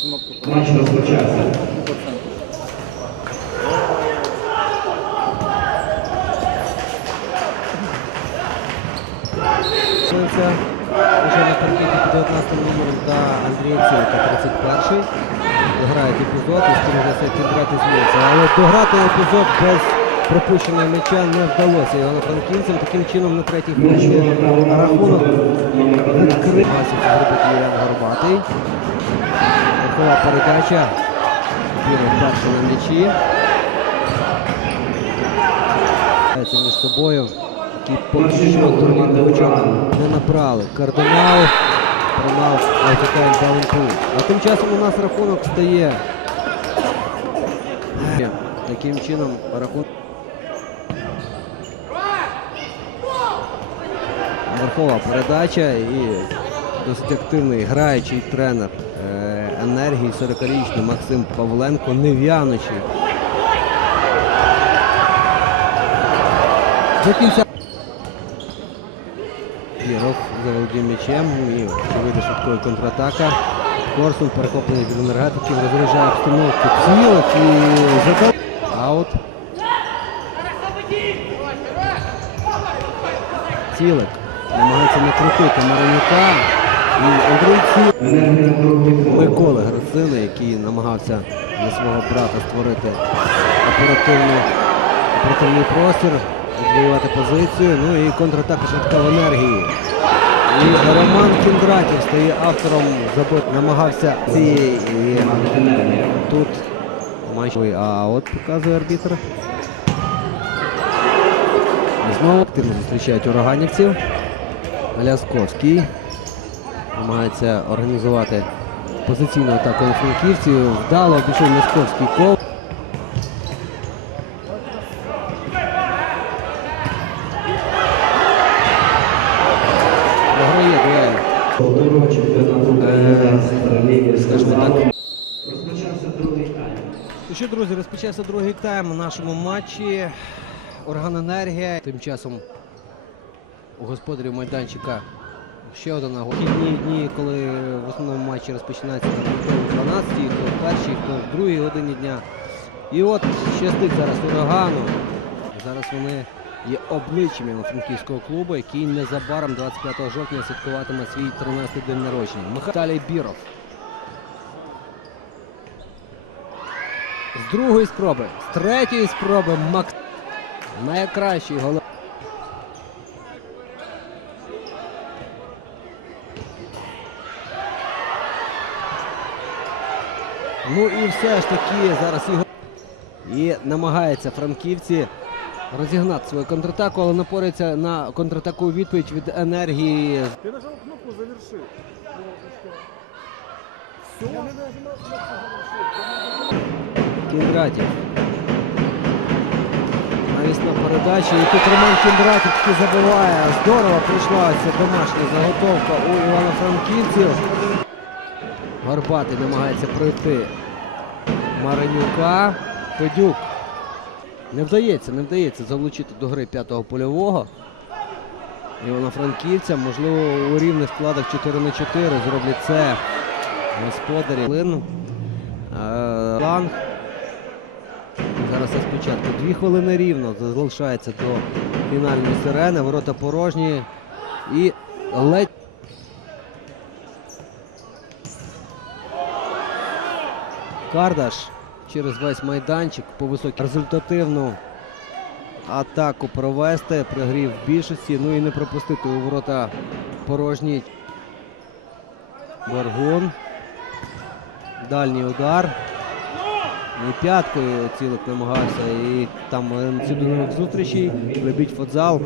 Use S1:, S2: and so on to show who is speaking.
S1: установку.
S2: Матч розпочався.
S3: Вже на паркеті під 19 номером та Андрій Цілка, 31-й. Грають епізод і сподівається підбрати зміниться. Але дограти епізод без пропущеного м'яча не вдалося івано-франківцям. Таким чином на третій хвилині
S2: на
S3: рахунок
S2: номер 11.
S3: відкрив. Масів зробить Юріан Горбатий. Верхова передача. Білий перший на м'ячі. Між собою. Які поки що турнірний не набрали. Кардинал приймав Айтікайн Баленпу. А тим часом у нас рахунок стає. Таким чином рахунок. Верхова передача і досить активний граючий тренер енергії 40-річний Максим Павленко, не в'яночий. До кінця. Єров заволодів м'ячем і вийде швидкою контратака. Корсун перехоплений від енергетиків, розряджає обстановку цілок і задав. Аут. Цілик намагається накрутити Маранюка. Миколи Грицини, який намагався для свого брата створити оперативну, оперативний простір, відвоювати позицію. Ну і контратака швидка в енергії. І Роман Кіндратів стає автором забит. Намагався цієї тут матчовий аут показує арбітр. Знову активно зустрічають ураганівців. Лясковський намагається організувати позиційну атаку на франківців. Вдало обійшов Лясковський кол.
S2: Тайм.
S3: Ну що, друзі, розпочався другий тайм у нашому матчі. Органенергія. Тим часом у господарів майданчика ще один нагод. Дні коли в основному матчі розпочинається в 12, хто в першій, хто в другій годині дня. І от щастить зараз урагану. Зараз вони є обличчям Івано-Франківського клубу, який незабаром 25 жовтня святкуватиме свій 13-й день народження. Михайло Біров. З другої спроби, з третьої спроби Макс. Найкращий голов. Ну і все ж таки зараз його. І намагається франківці розігнати свою контратаку, але напорюється на контратаку у відповідь від енергії.
S1: Ты нажал кнопку «Заверши».
S3: Кіндратів. Навісна передача. І тут Роман Кіндратів таки забиває. Здорово прийшла ця домашня заготовка у Івано-Франківців. Горбатий намагається пройти Маринюка. Федюк. Не вдається, не вдається залучити до гри п'ятого польового. Івано-Франківця, можливо, у рівних складах 4 на 4 зроблять це господарі. Лин. Е, Ланг. Зараз це спочатку. Дві хвилини рівно залишається до фінальної сирени. Ворота порожні. І ледь. Кардаш через весь майданчик по високій результативну атаку провести. Пригрів більшості. Ну і не пропустити у ворота порожні. Варгун. Дальній удар. І п'яткою цілик намагався. І там е, ці до зустрічей. Прибіть футзал.